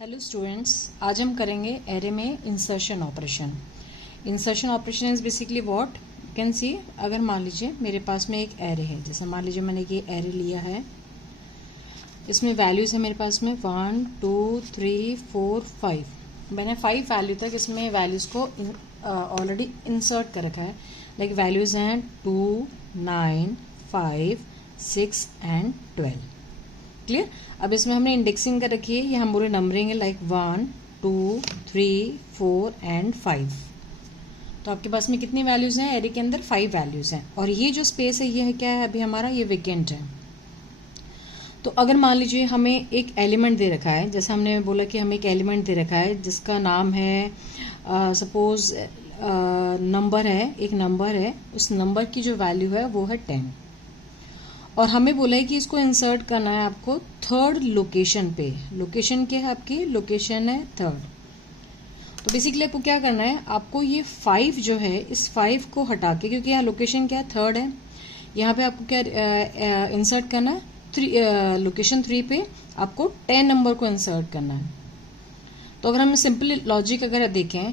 Hello students, आज हम करेंगे एरे में insertion operation. Insertion operation is basically what can see. अगर मान लीजिए मेरे पास में एक एरे है, जैसे मान लीजिए मैंने ये एरे लिया है, इसमें वैल्यूज है मेरे पास में 1 2 3 4 5। मैंने 5 वैल्यू तक इसमें वैल्यूज को ऑलरेडी इंसर्ट कर रखा है। लाइक वैल्यूज हैं 2 9 5 6 एंड 12। क्लियर। अब इसमें हमने इंडेक्सिंग कर रखी है, ये हम पूरे नंबरिंग है लाइक 1 2 3 4 एंड 5। तो आपके पास में कितनी वैल्यूज हैं एरे के अंदर? 5 वैल्यूज हैं। और ये जो स्पेस है ये है क्या है अभी हमारा? ये वेकेंट है। तो अगर मान लीजिए हमें एक एलिमेंट दे रखा है, जैसे हमने बोला कि हमें एक एलिमेंट दे रखा है जिसका नाम है सपोज नंबर है, एक नंबर है, उस नंबर की जो वैल्यू है वो है 10। और हमें बोला है कि इसको इंसर्ट करना है आपको थर्ड लोकेशन पे। लोकेशन क्या है आपकी? लोकेशन है थर्ड। तो बेसिकली आपको क्या करना है, आपको ये 5 जो है इस 5 को हटा के, क्योंकि यहाँ लोकेशन क्या है? थर्ड है। यहाँ पे आपको क्या इंसर्ट करना है? लोकेशन 3 पे आपको 10 नंबर को इंसर्ट करना है। तो अगर हम सिंपल लॉजिक अगर देखें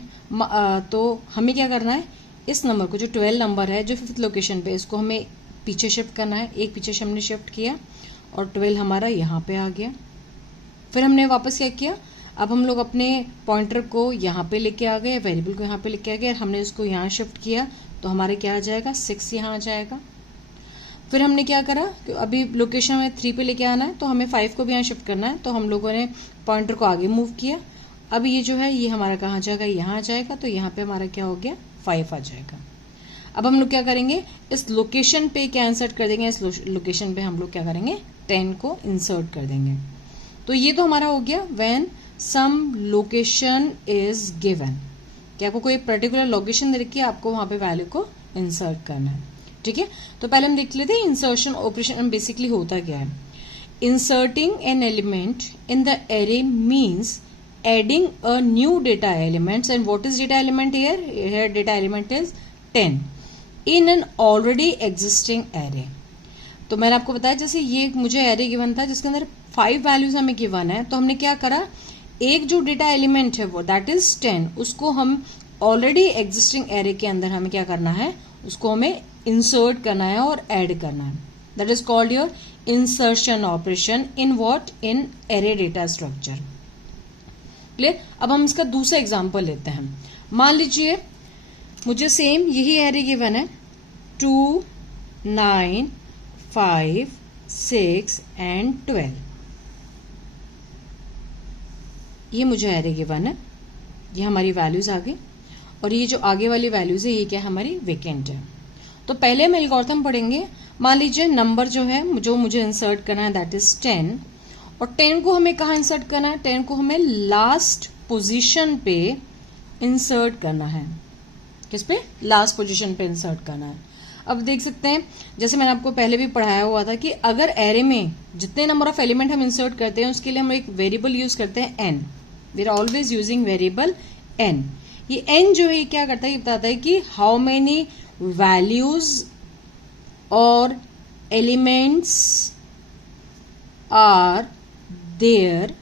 तो हमें क्या करना है, इस नंबर को जो 12 नंबर है जो 5th लोकेशन पे, इसको हमें पीछे शिफ्ट करना है। एक पीछे हमने शिफ्ट किया और 12 हमारा यहाँ पे आ गया। फिर हमने वापस क्या किया, अब हम लोग अपने पॉइंटर को यहाँ पे लेके आ गए, वेरिएबल को यहाँ पे लेके आ गए, हमने इसको यहाँ शिफ्ट किया तो हमारे क्या आ जाएगा? 6 यहाँ आ जाएगा। फिर हमने क्या करा, अभी लोकेशन में 3 पे लेके आना है तो हमें 5 को भी यहाँ शिफ्ट करना है, तो हम लोगों ने पॉइंटर को आगे मूव किया। अब ये जो है ये हमारा कहाँ जाएगा? यहाँ आ जाएगा। तो यहाँ पे हमारा क्या हो गया? 5 आ जाएगा। अब हम लोग क्या करेंगे, इस लोकेशन पे क्या इंसर्ट कर देंगे? इस लोकेशन पे हम लोग क्या करेंगे? 10 को इंसर्ट कर देंगे। तो ये तो हमारा हो गया when some location is given, कि आपको कोई पर्टिकुलर लोकेशन दे रखी है, आपको वहां पे वैल्यू को इंसर्ट करना है। ठीक है, तो पहले हम देख लेते हैं इंसर्शन ऑपरेशन बेसिकली होता क्या है। Inserting an element in the array means adding a new data elements. And what is data element here? Here data element is 10 in an already existing array. तो मैंने आपको बताया जैसे ये मुझे एरे गिवन था जिसके अंदर 5 वैल्यूज हमें गिवन है, तो हमने क्या करा, एक जो डेटा एलिमेंट है वो दैट इज 10, उसको हम ऑलरेडी एग्जिस्टिंग एरे के अंदर हमें क्या करना है, उसको हमें इंसर्ट करना है और ऐड करना है। That is called your insertion operation in what? In array data structure. Clear. अब हम इसका दूसरा एग्जाम्पल लेते हैं। मान लीजिए मुझे सेम यही एरे गिवन है 2 9 5 6 एंड 12। ये मुझे एरे गिवन है, ये हमारी वैल्यूज आ गई, और ये जो आगे वाली वैल्यूज है ये क्या है? हमारी वेकेंट है। तो पहले हम एल्गोरिथम पढ़ेंगे। मान लीजिए नंबर जो है जो मुझे इंसर्ट करना है दैट इज 10, और 10 को हमें कहाँ इंसर्ट करना है? 10 को हमें लास्ट पोजीशन पे इंसर्ट करना है। किस पे? लास्ट पोजीशन पे इंसर्ट करना है। अब देख सकते हैं जैसे मैंने आपको पहले भी पढ़ाया हुआ था कि अगर एरे में जितने नंबर ऑफ एलिमेंट हम इंसर्ट करते हैं उसके लिए हम एक वेरिएबल यूज करते हैं n। We are always using variable n। ये n जो है क्या करता है, ये बताता है कि हाउ मेनी वैल्यूज और elements are there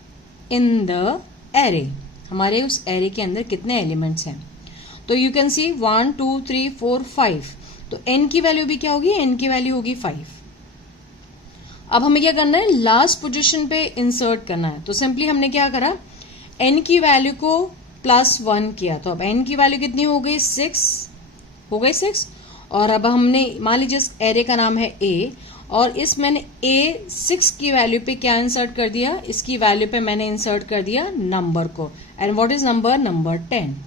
in the array. हमारे उस एरे के अंदर कितने एलिमेंट्स हैं। तो यू कैन सी 1 2 3 4 5। तो n की वैल्यू भी क्या होगी? n की वैल्यू होगी 5। अब हमें क्या करना है? लास्ट पोजीशन पे इंसर्ट करना है। तो सिंपली हमने क्या करा, n की वैल्यू को +1 किया, तो अब n की वैल्यू कितनी हो गई? 6 हो गई 6। और अब हमने मान लीजिए इस एरे का नाम है a, और इस मैंने a 6 की वैल्यू पे क्या इंसर्ट कर दिया? इसकी वैल्यू पे मैंने इंसर्ट कर दिया नंबर को। And what is number? Number 10।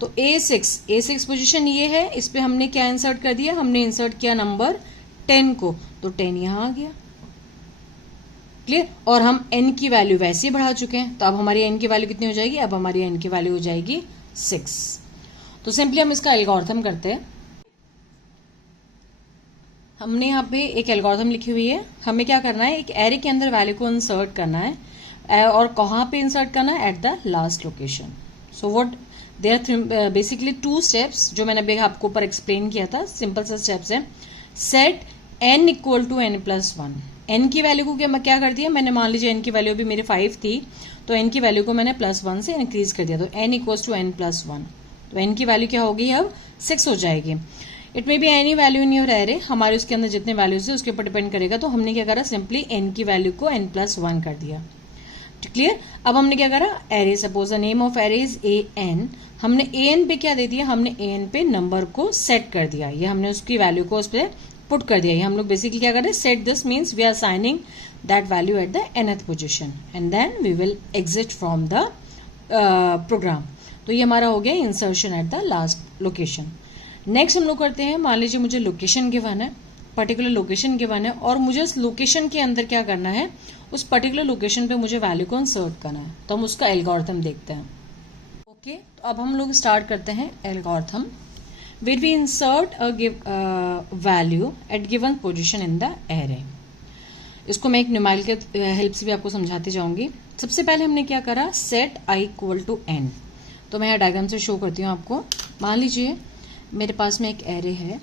तो A6 पोजीशन ये है, इस पे हमने क्या इंसर्ट कर दिया? हमने इंसर्ट किया नंबर 10 को, तो 10 यहां आ गया। क्लियर। और हम n की वैल्यू वैसे ही बढ़ा चुके हैं, तो अब हमारी n की वैल्यू कितनी हो जाएगी? अब हमारी n की वैल्यू हो जाएगी 6। तो सिंपली हम इसका एल्गोरिथम करते हैं। हमने यहाँ पे एक एल्गोरिथम लिखी हुई है। हमें क्या करना है, एक एरे के अंदर वैल्यू को इंसर्ट करना है, और कहाँ पे इंसर्ट करना है? At the last location. So what there are basically 2 steps जो मैंने अभी आपको ऊपर एक्सप्लेन किया था। सिंपल सा स्टेप्स है। Set n equal to n+1। n की वैल्यू को क्या कर दिया मैंने, मान लीजिए n की वैल्यू भी मेरी 5 थी, तो n की वैल्यू को मैंने +1 से इंक्रीज कर दिया, तो n equals to n plus 1, तो n की वैल्यू क्या होगी अब 6 हो जाएगी। It may be any value in your array, हमारे उसके अंदर जितने वैल्यूज है उसके ऊपर डिपेंड करेगा। तो हमने क्या करा, सिंपली n की वैल्यू को n प्लस 1 कर दिया। क्लियर। अब हमने क्या करा, array, suppose the name of array is an, हमने an पे क्या दे दिया, हमने an पे नंबर को सेट कर दिया, ये हमने उसकी वैल्यू को उस पर पुट कर दिया। ये हम लोग बेसिकली क्या कर रहे हैं, set this means we are signing that value at the nth position and then we will exit from the program. तो ये हमारा हो गया insertion at the last location. Next हम लोग करते हैं, मान लीजिए मुझे लोकेशन गिवन है, पर्टिकुलर लोकेशन गिवन है, और मुझे उस लोकेशन के अंदर क्या करना है, उस पर्टिकुलर लोकेशन पे मुझे वैल्यू को इंसर्ट करना है। तो हम उसका एल्गोरिथम देखते हैं। ओके, तो अब हम लोग स्टार्ट करते हैं algorithm. Where we insert a value at given position in the array। इसको मैं एक न्यूमेरिकल के हेल्प से भी आपको समझाती जाऊंगी। सबसे पहले हमने क्या करा, set i equal to n। तो मैं यहाँ डायग्राम से शो करती हूँ आपको। मान लीजिए मेरे पास में एक एरे है,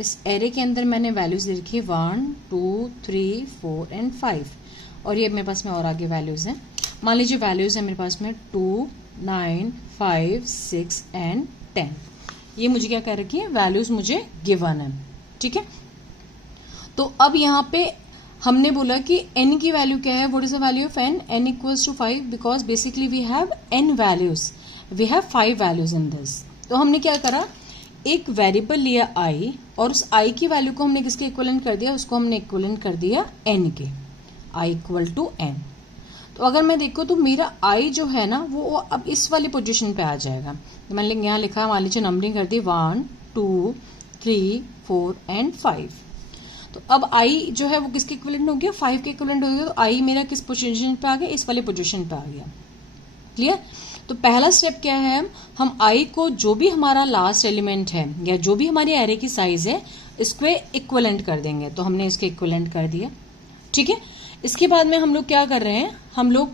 इस एरे के अंदर मैंने वैल्यूज लिखी 1 2 3 4 एंड 5, और ये मेरे पास में और आगे वैल्यूज हैं। मान लीजिए वैल्यूज है मेरे पास में 2 9 5 6 एंड 10। ये मुझे क्या कर रखी है, वैल्यूज मुझे गिवन है, ठीक है। तो अब यहाँ पे हमने बोला कि n की वैल्यू क्या है, what is the value of n, n equals to 5, because basically we have n values, we have 5 values in this. तो हमने क्या करा, एक वेरिएबल लिया i, और उस i की वैल्यू को हमने किसके इक्विवेलेंट कर दिया, उसको हमने इक्विवेलेंट कर दिया n के, i इक्वल टू n। तो अगर मैं देखूँ तो मेरा i जो है ना वो अब इस वाली पोजीशन पे आ जाएगा। तो मैंने यहाँ लिखा, मान लीजिए नंबरिंग कर दी 1 2 3 4 एंड 5। तो अब i जो है वो किसके इक्विवेलेंट हो गया, 5 के इक्विवेलेंट हो गया। तो i मेरा किस पोजीशन पे आ गया, इस वाले पोजीशन पे आ गया। क्लियर। तो पहला स्टेप क्या है, हम i को जो भी हमारा लास्ट एलिमेंट है या जो भी हमारी एरे की साइज है इसको इक्विवेलेंट कर देंगे। तो हमने इसके इक्विवेलेंट कर दिया, ठीक है। इसके बाद में हम लोग क्या कर रहे हैं, हम लोग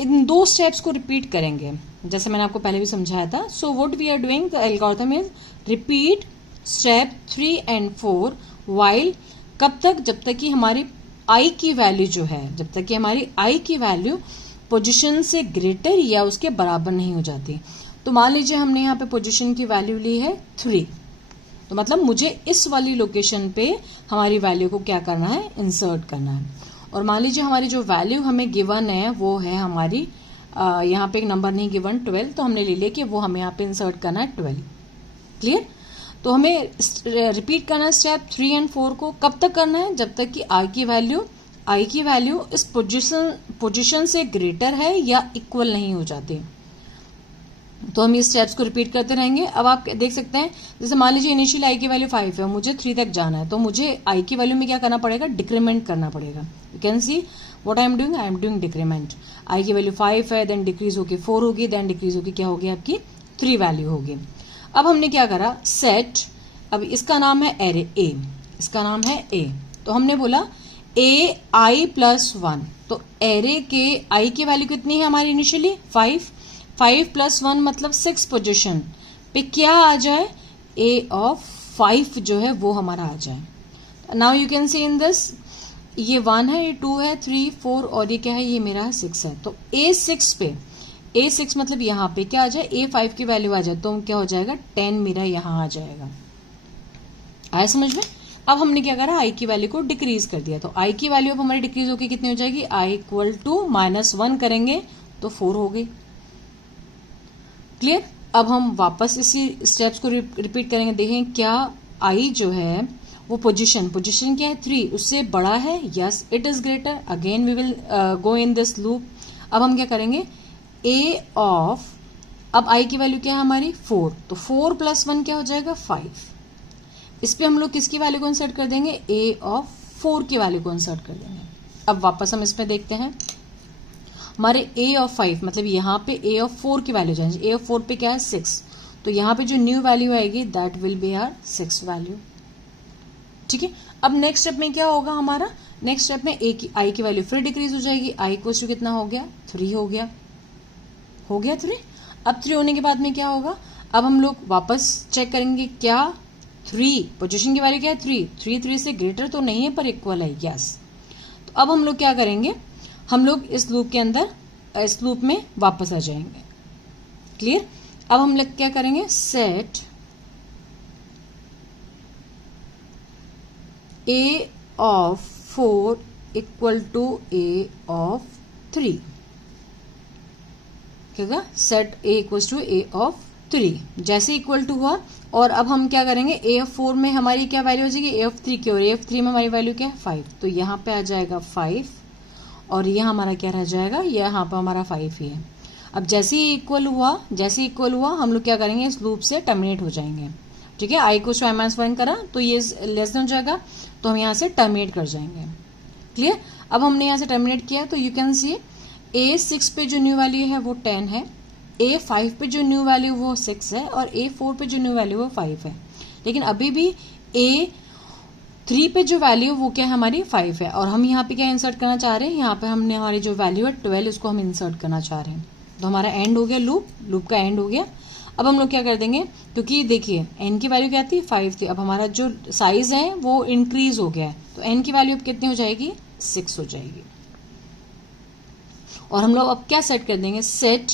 इन 2 स्टेप्स को रिपीट करेंगे, जैसे मैंने आपको पहले भी समझाया था। So what we are doing, the algorithm is repeat step 3 and 4 while, कब तक, जब तक कि हमारी i की वैल्यू जो है, जब तक कि हमारी i की वैल्यू पोजीशन से ग्रेटर या उसके बराबर नहीं हो जाती। तो मान लीजिए हमने यहाँ पे पोजीशन की वैल्यू ली है 3, तो मतलब मुझे इस वाली लोकेशन पे हमारी वैल्यू को क्या करना है, इंसर्ट करना है। और मान लीजिए हमारी जो वैल्यू हमें गिवन है वो है हमारी, यहाँ पे एक नंबर नहीं गिवन 12, तो हमने ले लिया कि वो हमें यहाँ पे इंसर्ट करना है 12। क्लियर। तो हमें रिपीट करना है स्टेप 3 एंड 4 को, कब तक करना है, जब तक कि i की वैल्यू इस पोजीशन से ग्रेटर है या इक्वल नहीं हो जाती। तो हम इस स्टेप्स को रिपीट करते रहेंगे। अब आप देख सकते हैं, जैसे मान लीजिए इनिशियल i की वैल्यू 5 है, मुझे 3 तक जाना है, तो मुझे i की वैल्यू में क्या करना पड़ेगा, डिक्रीमेंट करना पड़ेगा। You can see what I am doing decrement. i की वैल्यू 5 है, देन डिक्रीज होगी 4 होगी, देन डिक्रीज होगी क्या होगी, आपकी 3 वैल्यू होगी। अब हमने क्या करा, सेट, अब इसका नाम है एरे a, इसका नाम है a। तो हमने बोला a i प्लस 1, तो एरे के i की वैल्यू कितनी है हमारी इनिशियली 5 प्लस 1 मतलब 6 पोजीशन पे क्या आ जाए, a ऑफ 5 जो है वो हमारा आ जाए। Now you can see in this, ये 1 है, ये 2 है, 3 4 और ये क्या है, ये मेरा है 6 है। तो a6 पे, a6 मतलब यहाँ पे क्या आ जाए, a5 की वैल्यू आ जाए, तो क्या हो जाएगा 10 मेरा यहाँ आ जाएगा। आया समझ में। अब हमने क्या करा, i की वैल्यू को डिक्रीज कर दिया। तो i की वैल्यू अब हमारी डिक्रीज होकर कितनी हो जाएगी, i इक्वल टू -1 करेंगे तो 4 हो गई। क्लियर। अब हम वापस इसी स्टेप्स को रिपीट करेंगे, देखें क्या i जो है वो पोजीशन क्या है 3, उससे बड़ा है, yes it is greater, again we will go in this loop. अब हम क्या करेंगे, a ऑफ, अब i की वैल्यू क्या है हमारी 4, तो 4 प्लस 1 क्या हो जाएगा 5। इस पे हम लोग किसकी वैल्यू को इंसर्ट कर देंगे, a ऑफ 4 की वैल्यू को इंसर्ट कर देंगे। अब वापस हम इसमें देखते हैं, हमारे a ऑफ 5 मतलब यहाँ पे a ऑफ 4 की वैल्यू जाएगी, a ऑफ 4 पे क्या है 6, तो यहाँ पे जो न्यू वैल्यू आएगी that will be R 6 value. ठीक है। अब नेक्स्ट स्टेप में क्या होगा हमारा, नेक्स्ट स्टेप में i की वैल्यू फिर डिक्रीज हो जाएगी, i इक्वल्स टू कितना हो गया 3 हो गया 3। अब 3 होने के बाद में क्या होगा, अब हम लोग वापस चेक करेंगे क्या 3 पोजीशन की वैल्यू क्या है 3 से ग्रेटर तो नहीं है पर इक्वल है, यस। तो अब हम लोग क्या करेंगे, हम लोग इस लूप के अंदर इस लूप में वापस आ जाएंगे। क्लियर। अब हम लोग क्या करेंगे, set a of 4 equal to a of 3। क्या होगा, set a equal to a of 3 जैसे इक्वल टू हुआ। और अब हम क्या करेंगे, a of 4 में हमारी क्या वैल्यू हो जाएगी, a of 3 की, और a of 3 में हमारी वैल्यू क्या है 5, तो यहाँ पे आ जाएगा 5 और यहाँ हमारा क्या रह जाएगा, यहाँ पर हमारा 5 ही है। अब जैसे ही इक्वल हुआ हम लोग क्या करेंगे, इस लूप से टर्मिनेट हो जाएंगे। ठीक है, आई को -1 करा तो ये लेस देन हो जाएगा, तो हम यहाँ से टर्मिनेट कर जाएंगे। क्लियर। अब हमने यहाँ से टर्मिनेट किया तो यू कैन सी A6 पे जो न्यू वैल्यू है वो 10 है, A5 पे जो न्यू वैल्यू वो 6 है, और A4 पे जो न्यू वैल्यू वो 5 है। लेकिन अभी भी A3 पे जो वैल्यू वो क्या है, हमारी 5 है, और हम यहाँ पे क्या इंसर्ट करना चाह रहे हैं, यहाँ पे हमने हमारी जो वैल्यू है 12 उसको हम इंसर्ट करना चाह रहे हैं। तो हमारा एंड हो गया, लूप का एंड हो गया। अब हम लोग क्या कर देंगे, क्योंकि देखिए एन की वैल्यू क्या थी 5 थी, अब हमारा जो साइज है वो इंक्रीज हो गया है, तो एन की वैल्यू अब कितनी हो जाएगी, 6 हो जाएगी। और हम लोग अब क्या सेट कर देंगे, सेट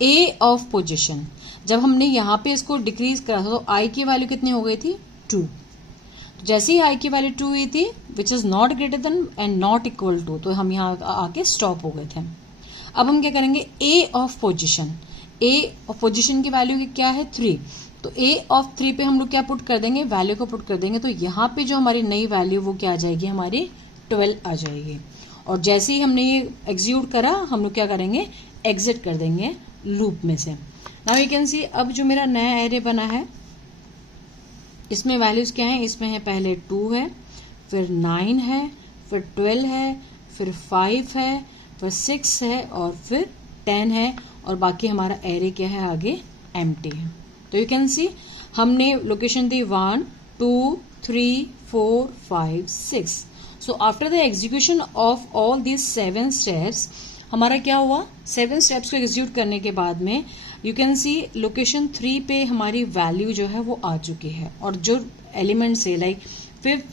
ए ऑफ पोजिशन। जब हमने यहाँ पे इसको डिक्रीज करा था तो आई की वैल्यू कितनी हो गई थी 2। तो जैसे ही आई की वैल्यू 2 हुई थी, which is not greater than and not equal to, तो हम यहाँ आके स्टॉप हो गए थे। अब हम क्या करेंगे, A of position, A of position की वैल्यू क्या है 3, तो ए ऑफ 3 पे हम लोग क्या पुट कर देंगे, वैल्यू को पुट कर देंगे, तो यहाँ पे जो हमारी नई वैल्यू वो क्या आ जाएगी, हमारी 12 आ जाएगी। और जैसे ही हमने ये एग्जीक्यूट करा, हम लोग क्या करेंगे, एग्जिट कर देंगे लूप में से। नाउ यू कैन सी अब जो मेरा नया एरे बना है इसमें वैल्यूज क्या है, इसमें है पहले 2 है, फिर 9 है, फिर 12 है, फिर 5 है, फिर 6 है, और फिर 10 है, और बाकी हमारा एरे क्या है आगे एम्प्टी है। तो यू कैन सी हमने location the 1 2 3 4 5 6। So after the execution of all these 7 steps हमारा क्या हुआ, 7 स्टेप्स को एग्जीक्यूट करने के बाद में यू कैन सी लोकेशन 3 पे हमारी वैल्यू जो है वो आ चुकी है, और जो एलिमेंट्स है लाइक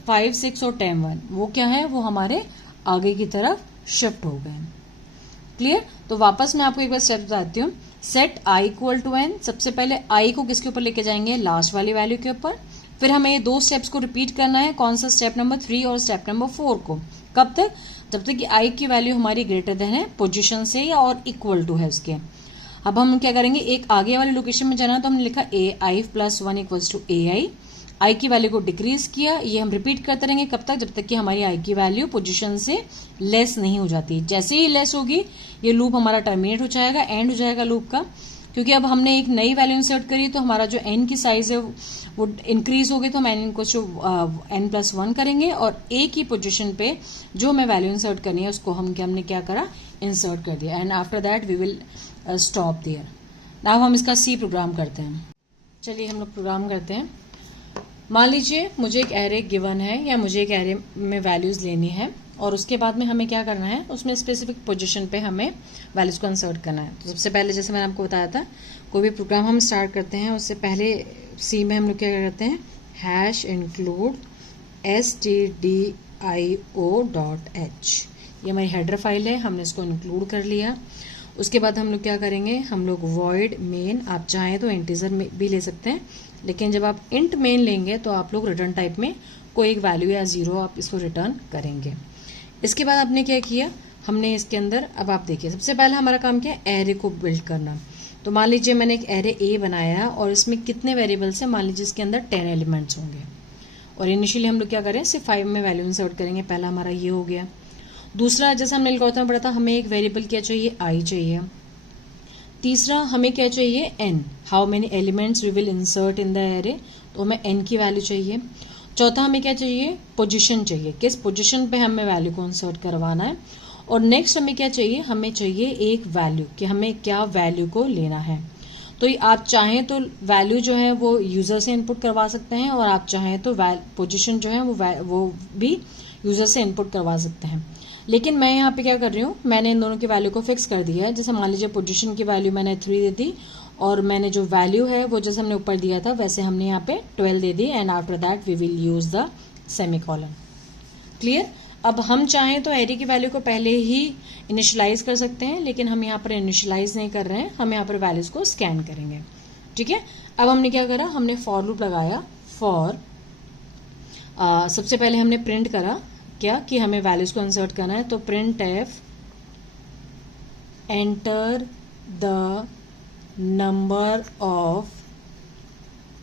5 6 और 10 1 वो क्या है, वो हमारे आगे की तरफ शिफ्ट हो गए। क्लियर। तो वापस मैं आपको एक बार स्टेप बताती हूँ। Set I equal to N, सबसे पहले आई को किसके ऊपर लेके जाएंगे, लास्ट वाली वैल्यू के ऊपर। फिर हमें ये 2 स्टेप्स को रिपीट करना है, कौन सा, स्टेप नंबर 3 और स्टेप नंबर 4 को। कब तक, जब तक कि आई की वैल्यू हमारी ग्रेटर देन है पोजीशन से या और इक्वल टू है उसके। अब हम क्या करेंगे, एक आगे वाली लोकेशन में जाना, तो हमने लिखा ए आई प्लस 1 इक्वल्स टू ए आई। आई की वैल्यू को डिक्रीज किया, ये हम रिपीट करते रहेंगे कब तक, जब तक कि हमारी आई की वैल्यू पोजीशन से लेस नहीं हो जाती। जैसे ही लेस होगी ये लूप हमारा टर्मिनेट हो जाएगा, एंड हो जाएगा लूप का, क्योंकि अब हमने एक नई वैल्यू इंसर्ट करी, तो हमारा जो एन की साइज है वो इंक्रीज हो गई, तो हम एन को एन प्लस 1 करेंगे, और ए की पोजीशन पे जो हमें वैल्यू इंसर्ट करनी है उसको हमने क्या करा, इंसर्ट कर दिया, and after that we will stop there. Now हम इसका सी प्रोग्राम करते हैं। चलिए हम लोग प्रोग्राम करते हैं। मान लीजिए मुझे एक एरे गिवन है, या मुझे एक एरे में वैल्यूज लेनी है, और उसके बाद में हमें क्या करना है, उसमें स्पेसिफिक पोजीशन पे हमें वैल्यूज को इंसर्ट करना है। तो सबसे पहले जैसे मैंने आपको बताया था, कोई भी प्रोग्राम हम स्टार्ट करते हैं उससे पहले सी में हम लोग क्या करते हैं, हैश इंक्लूड stdio.h, ये हमारी हेडर फाइल है, हमने इसको इंक्लूड कर लिया। उसके बाद हम लोग क्या करेंगे, हम लोग void main, आप चाहें तो इंटीजर में भी ले सकते हैं, लेकिन जब आप int main लेंगे तो आप लोग रिटर्न टाइप में कोई एक वैल्यू या 0 आप इसको रिटर्न करेंगे। इसके बाद आपने क्या किया, हमने इसके अंदर, अब आप देखिए सबसे पहले हमारा काम क्या है, एरे को बिल्ड करना। तो मान लीजिए मैंने एक एरे ए बनाया, और इसमें कितने वेरिएबल्स हैं, मान लीजिए इसके अंदर 10 एलिमेंट्स होंगे, और इनिशियली हम लोग क्या करें, सिर्फ 5 में वैल्यू इंसर्ट करेंगे। पहला हमारा ये हो गया। दूसरा, जैसे हमने एल्गोरिथम में पढ़ा था, हमें एक वेरिएबल क्या चाहिए, आई चाहिए। तीसरा हमें क्या चाहिए, N, how many elements we will insert in the array, तो हमें एन की वैल्यू चाहिए। चौथा हमें क्या चाहिए, पोजीशन चाहिए, किस पोजीशन पे हमें वैल्यू को इंसर्ट करवाना है। और नेक्स्ट हमें क्या चाहिए, हमें चाहिए एक वैल्यू, कि हमें क्या वैल्यू को लेना है। तो आप चाहें तो वैल्यू जो है वो यूजर से इनपुट करवा सकते हैं, और आप चाहें तो पोजीशन जो है वो भी यूजर से इनपुट करवा सकते हैं। लेकिन मैं यहाँ पे क्या कर रही हूँ, मैंने इन दोनों की वैल्यू को फिक्स कर दिया है। जैसे मान लीजिए पोजीशन की वैल्यू मैंने 3 दे दी, और मैंने जो वैल्यू है वो जैसे हमने ऊपर दिया था वैसे हमने यहाँ पे 12 दे दी, and after that we will use the semicolon. Clear. अब हम चाहें तो एरे की वैल्यू को पहले ही इनिशियलाइज कर सकते हैं, लेकिन हम यहाँ पर इनिशियलाइज नहीं कर रहे हैं, हम यहाँ पर वैल्यूज को स्कैन करेंगे। ठीक है, अब हमने क्या करा, हमने फॉर लूप लगाया। फॉर सबसे पहले हमने प्रिंट करा क्या कि हमें वैल्यूज को इंसर्ट करना है, तो print F enter the number of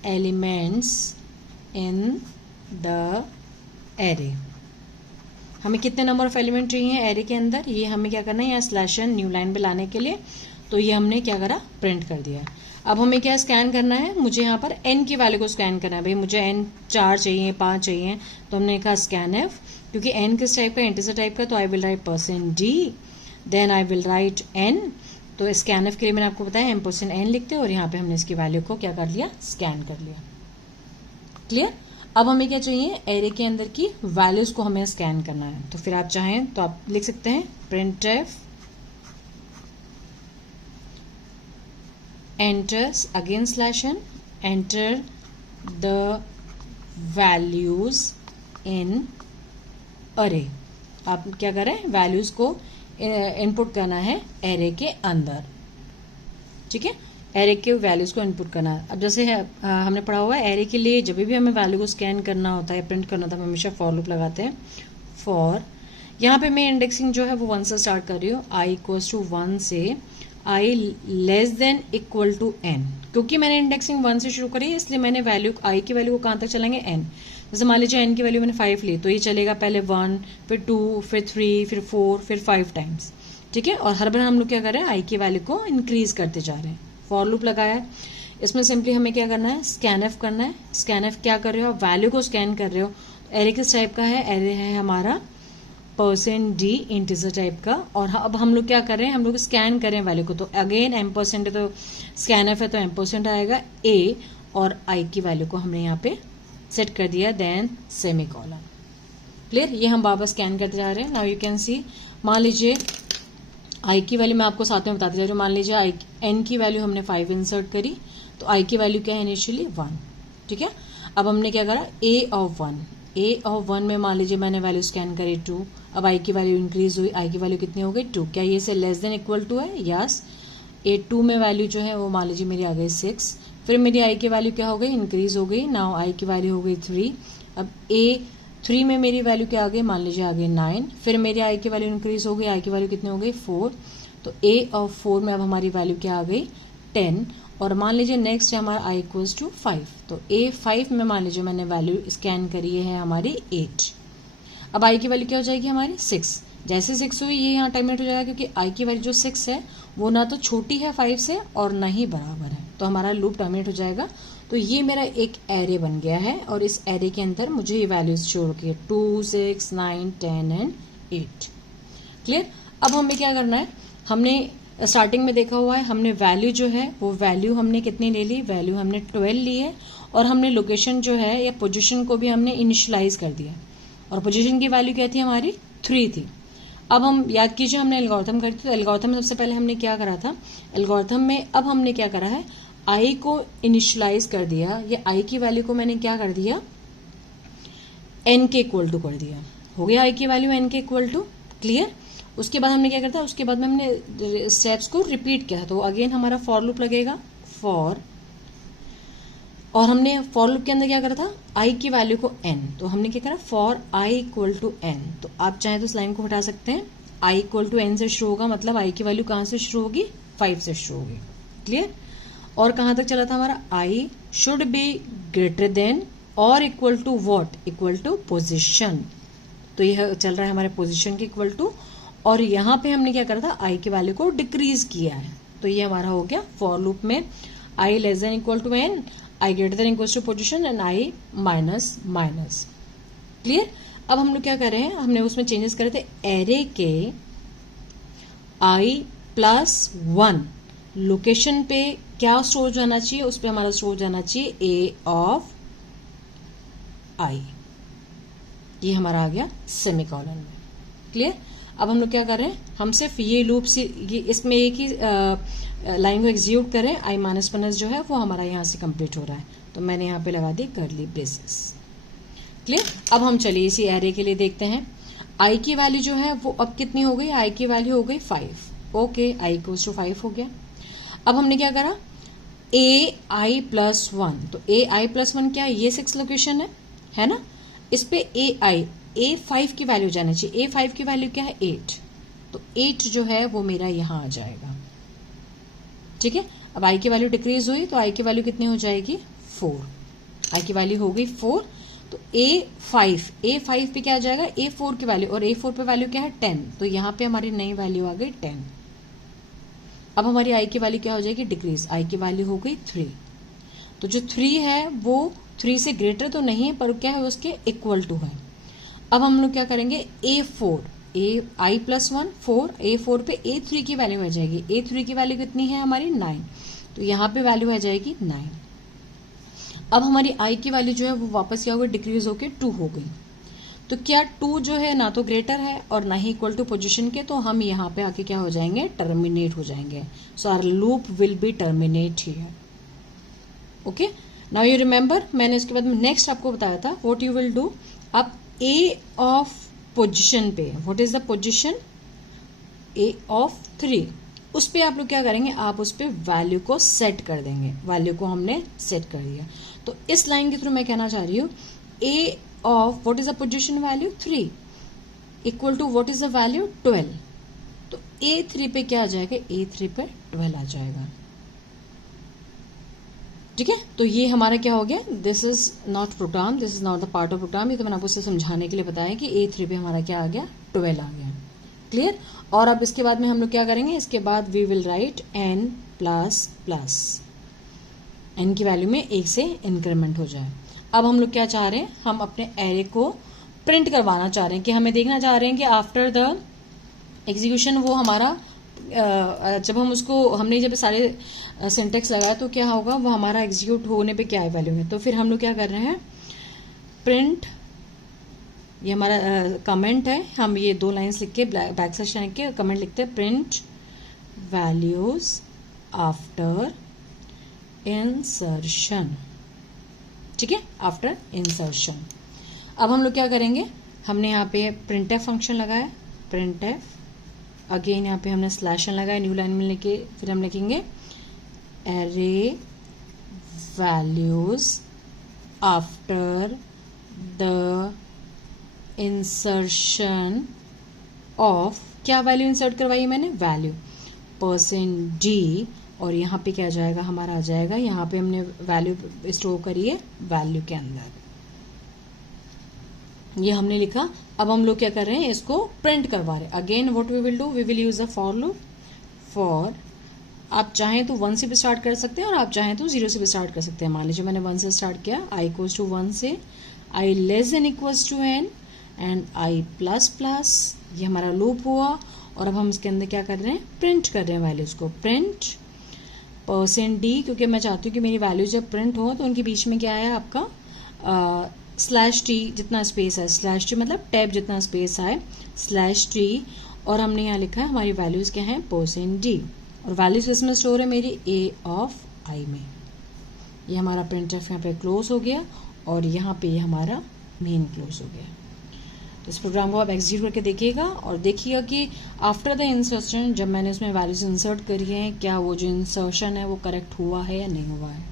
elements in the array. हमें कितने नंबर ऑफ एलिमेंट चाहिए एरे के अंदर, ये हमें क्या करना है, यहाँ स्लैश एन न्यू लाइन पे लाने के लिए, तो ये हमने क्या करा, प्रिंट कर दिया। अब हमें क्या स्कैन करना है, मुझे यहाँ पर n की वैल्यू को स्कैन करना है। भाई मुझे n 4 चाहिए, 5 चाहिए, तो हमने कहा स्कैन एफ, क्योंकि n किस टाइप का, इंटीजर टाइप का, तो I will write %d, then I will write n। तो स्कैन एफ के लिए मैंने आपको बताया %n लिखते हैं, और यहाँ पे हमने इसकी वैल्यू को क्या कर लिया, स्कैन कर लिया। क्लियर। अब हमें क्या चाहिए, एरे के अंदर की वैल्यूज को हमें स्कैन करना है, तो फिर आप चाहें तो आप लिख सकते हैं print F enters again slash n enter the values in array। आप क्या करें, वैल्यूज को इनपुट करना है एरे के अंदर। ठीक है, एरे के वैल्यूज को इनपुट करना है। अब जैसे हमने पढ़ा हुआ है, एरे के लिए जब भी हमें वैल्यू को स्कैन करना होता है, प्रिंट करना होता है, हम हमेशा फॉर लूप लगाते हैं। फॉर यहाँ पे मैं इंडेक्सिंग जो है वो 1 से स्टार्ट कर रही हूँ, i = 1 से i <= n। क्योंकि मैंने इंडेक्सिंग 1 से शुरू करी है, इसलिए मैंने वैल्यू i की वैल्यू को कहाँ तक चलेंगे, n। जैसे मान लीजिए n की वैल्यू मैंने 5 ली, तो ये चलेगा पहले 1, फिर 2, फिर 3, फिर 4, फिर 5 टाइम्स। ठीक है, और हर बार हम लोग क्या कर रहे हैं, i की वैल्यू को इंक्रीज करते जा रहे हैं। फॉर लूप लगाया है, इसमें सिंपली हमें क्या करना है, स्कैन एफ करना है। स्कैन एफ क्या कर रहे हो, आप वैल्यू को स्कैन कर रहे हो। एरे किस टाइप का है, एरे है हमारा %d इंटीजर टाइप का, और अब हम लोग क्या कर रहे हैं, हम लोग स्कैन करें वैल्यू को, तो अगेन %, तो स्कैन एफ है तो %, आएगा a, और i की वैल्यू को हमने यहाँ पे सेट कर दिया, देन सेमीकोलन। क्लियर, ये हम वापस स्कैन करते जा रहे हैं। नाउ यू कैन सी, मान लीजिए i की वैल्यू मैं आपको साथ में बताते जा रही हूँ। मान लीजिए n की वैल्यू हमने 5 इंसर्ट करी, तो i की वैल्यू क्या है, इनिशियली 1। ठीक है, अब हमने क्या करा, a of 1 में मान लीजिए मैंने वैल्यू स्कैन करी 2, अब i की वैल्यू इंक्रीज हुई, i की वैल्यू कितनी हो गई, 2। क्या ये से <= है, यस। a2 में वैल्यू जो है वो मान लीजिए मेरी आ गई 6, फिर मेरी i की वैल्यू क्या हो गई, इंक्रीज हो गई। नाउ i की वैल्यू हो गई 3, अब a3 में मेरी वैल्यू क्या आ गई, मान लीजिए आ गई 9, फिर मेरी i की वैल्यू इंक्रीज हो गई, i की वैल्यू कितनी हो गई, 4। तो a of 4 में अब हमारी वैल्यू क्या आ गई, 10, और मान लीजिए नेक्स्ट है हमारा i = 5, तो a5 में मान लीजिए मैंने वैल्यू स्कैन करी है हमारी 8। अब i की वैल्यू क्या हो जाएगी हमारी 6, जैसे 6 हुई ये यहाँ टर्मिनेट हो जाएगा, क्योंकि i की वैल्यू जो 6 है वो ना तो छोटी है 5 से और ना ही बराबर है, तो हमारा लूप टर्मिनेट हो जाएगा। तो ये मेरा एक एरे बन गया है, और इस एरे के अंदर मुझे ये वैल्यूज शो की है 2, 6, 9, 10 एंड 8। क्लियर। अब हमें क्या करना है, हमने स्टार्टिंग में देखा हुआ है, हमने वैल्यू जो है वो वैल्यू हमने कितनी ले ली, वैल्यू हमने 12 ली है, और हमने लोकेशन जो है या पोजीशन को भी हमने इनिशियलाइज कर दिया, और पोजीशन की वैल्यू क्या थी हमारी 3 थी। अब हम याद कीजिए हमने एल्गोरिथम करी थी, तो एल्गोरिथम में सबसे पहले हमने क्या करा था, एल्गोरिथम में अब हमने क्या करा है, i को इनिशियलाइज कर दिया, ये i की वैल्यू को मैंने क्या कर दिया, n के इक्वल टू कर दिया, हो गया i की वैल्यू n के इक्वल टू। क्लियर। उसके बाद हमने क्या करता है, उसके बाद में हमने स्टेप्स को रिपीट किया, तो अगेन हमारा फॉर लूप लगेगा, फॉर, और हमने फॉर लूप के अंदर क्या करा था, i की वैल्यू को n, तो हमने क्या करा, फॉर i = n। तो आप चाहें तो इस लाइन को हटा सकते हैं, i = n से शुरू होगा, मतलब i की वैल्यू कहाँ से शुरू होगी, 5 से शुरू होगी। क्लियर। और कहाँ तक चला था हमारा, i should be greater than और equal to what, equal to position, तो यह चल रहा है हमारे पोजिशन के इक्वल टू, और यहाँ पे हमने क्या करा था, i की वैल्यू को डिक्रीज किया है, तो ये हमारा हो गया फॉर लूप में i <= n, i greater than position and i minus. Clear. अब हम लोग क्या कर रहे हैं, हमने उसमें चेंजेस करे थे, एरे के i+1 लोकेशन पे क्या स्टोर जाना चाहिए, उस पर हमारा स्टोर जाना चाहिए a of i, ये हमारा आ गया सेमीकोलन में। क्लियर। अब हम लोग क्या कर रहे हैं, हम सिर्फ ये लूप से ये इसमें एक ही लाइन को एग्जीक्यूट करें, i- जो है वो हमारा यहाँ से कंप्लीट हो रहा है, तो मैंने यहाँ पे लगा दी कर्ली ब्रेसेस। क्लियर। अब हम चलिए इसी एरे के लिए देखते हैं। आई की वैल्यू जो है वो अब कितनी हो गई, आई की वैल्यू हो गई 5। ओके, आई इक्वल्स टू 5 हो गया। अब हमने क्या करा, ए आई प्लस 1, तो ए आई प्लस 1 क्या है, ये 6 लोकेशन है ना। इस पे ए आई, ए 5 की वैल्यू जाना चाहिए, ए 5 की वैल्यू क्या है 8, तो 8 जो है वो मेरा यहां आ जाएगा। ठीक है, अब आई की वैल्यू डिक्रीज हुई तो आई की वैल्यू कितनी हो जाएगी 4, आई की वैल्यू हो गई 4, तो ए5 पे क्या आ जाएगा, ए4 की वैल्यू, और ए4 पे वैल्यू क्या है 10, तो यहाँ पे हमारी नई वैल्यू आ गई 10। अब हमारी आई की वैल्यू क्या हो जाएगी, डिक्रीज, आई की वैल्यू हो गई 3। तो जो 3 है वो 3 से ग्रेटर तो नहीं है पर क्या है उसके इक्वल टू है। अब हम लोग क्या करेंगे, ए4, ए आई प्लस 1 4, ए4 पे ए3 की वैल्यू आ जाएगी, ए3 की वैल्यू कितनी है हमारी 9, तो यहाँ पे वैल्यू आ जाएगी 9। अब हमारी आई की वैल्यू जो है वो वापस क्या हो गई, डिक्रीज होकर 2 हो गई। तो क्या 2 जो है ना तो ग्रेटर है और ना ही इक्वल टू पोजीशन के, तो हम यहाँ पे आके क्या हो जाएंगे, टर्मिनेट हो जाएंगे। So our loop will be terminate here. Okay, now you remember, मैंने इसके बाद में नेक्स्ट आपको बताया था व्हाट यू विल डू। अब ए ऑफ पोजीशन पे, what is the position, A of 3, उस पे आप लोग क्या करेंगे, आप उस पे वैल्यू को सेट कर देंगे। वैल्यू को हमने सेट कर दिया, तो इस लाइन के थ्रू मैं कहना चाह रही हूँ A of what is the position value 3 equal to what is the value 12, तो ए3 पे क्या आ जाएगा, ए3 पे 12 आ जाएगा। ठीक है, तो ये हमारा क्या हो गया, this is not program, this is not the part of program, ये तो मैंने आपको समझाने के लिए बताया कि ए3 पे हमारा क्या आ गया, 12 आ गया। क्लियर। और अब इसके बाद में हम लोग क्या करेंगे, इसके बाद we will write n plus plus, n की वैल्यू में 1 से इंक्रीमेंट हो जाए। अब हम लोग क्या चाह रहे हैं, हम अपने एरे को प्रिंट करवाना चाह रहे हैं, कि हमें देखना चाह रहे हैं कि आफ्टर द एग्जीक्यूशन वो हमारा जब हम उसको हमने जब सारे सिंटेक्स लगाया तो क्या होगा, वो हमारा एग्जीक्यूट होने पे क्या वैल्यू है। तो फिर हम लोग क्या कर रहे हैं, प्रिंट, ये हमारा कमेंट है, हम ये 2 लाइन्स लिख के बैक स्लैश लिख के कमेंट लिखते हैं, प्रिंट वैल्यूज आफ्टर इंसर्शन। ठीक है, आफ्टर इंसर्शन। अब हम लोग क्या करेंगे, हमने यहाँ पे printf फंक्शन लगाया, printf, अगेन यहाँ पे हमने स्लैश एन लगाया, न्यू लाइन में लेके फिर हम लिखेंगे array values after the insertion of, क्या वैल्यू इंसर्ट करवाई मैंने, वैल्यू %d, और यहाँ पे क्या जाएगा हमारा आ जाएगा, यहाँ पे हमने वैल्यू स्टोर करी है वैल्यू के अंदर, ये हमने लिखा। अब हम लोग क्या कर रहे हैं, इसको प्रिंट करवा रहे हैं। Again what we will do, we will use a for loop. For, आप चाहें तो 1 से भी स्टार्ट कर सकते हैं और आप चाहें तो 0 से भी स्टार्ट कर सकते हैं। मान लीजिए मैंने 1 से स्टार्ट किया, i इक्वल्स टू 1 से, i less than equals to n and i plus plus, ये हमारा लूप हुआ। और अब हम इसके अंदर क्या कर रहे हैं, प्रिंट कर रहे हैं वैल्यूज को, प्रिंट %d, क्योंकि मैं चाहती हूँ कि मेरी वैल्यू जब प्रिंट हो तो उनके बीच में क्या है आपका /t जितना स्पेस है, /t मतलब टैब जितना स्पेस है, /t, और हमने यहाँ लिखा है हमारी वैल्यूज क्या है, %d, और वैल्यूज किसमें स्टोर है मेरी, a ऑफ i में। ये हमारा printf यहाँ पे क्लोज हो गया और यहाँ पे ये हमारा मेन क्लोज हो गया। तो इस प्रोग्राम को आप एग्जीक्यूट करके देखिएगा और देखिएगा कि आफ्टर द इंसर्शन, जब मैंने उसमें वैल्यूज इंसर्ट करी हैं, क्या वो जो इंसर्शन है वो करेक्ट हुआ है या नहीं हुआ है।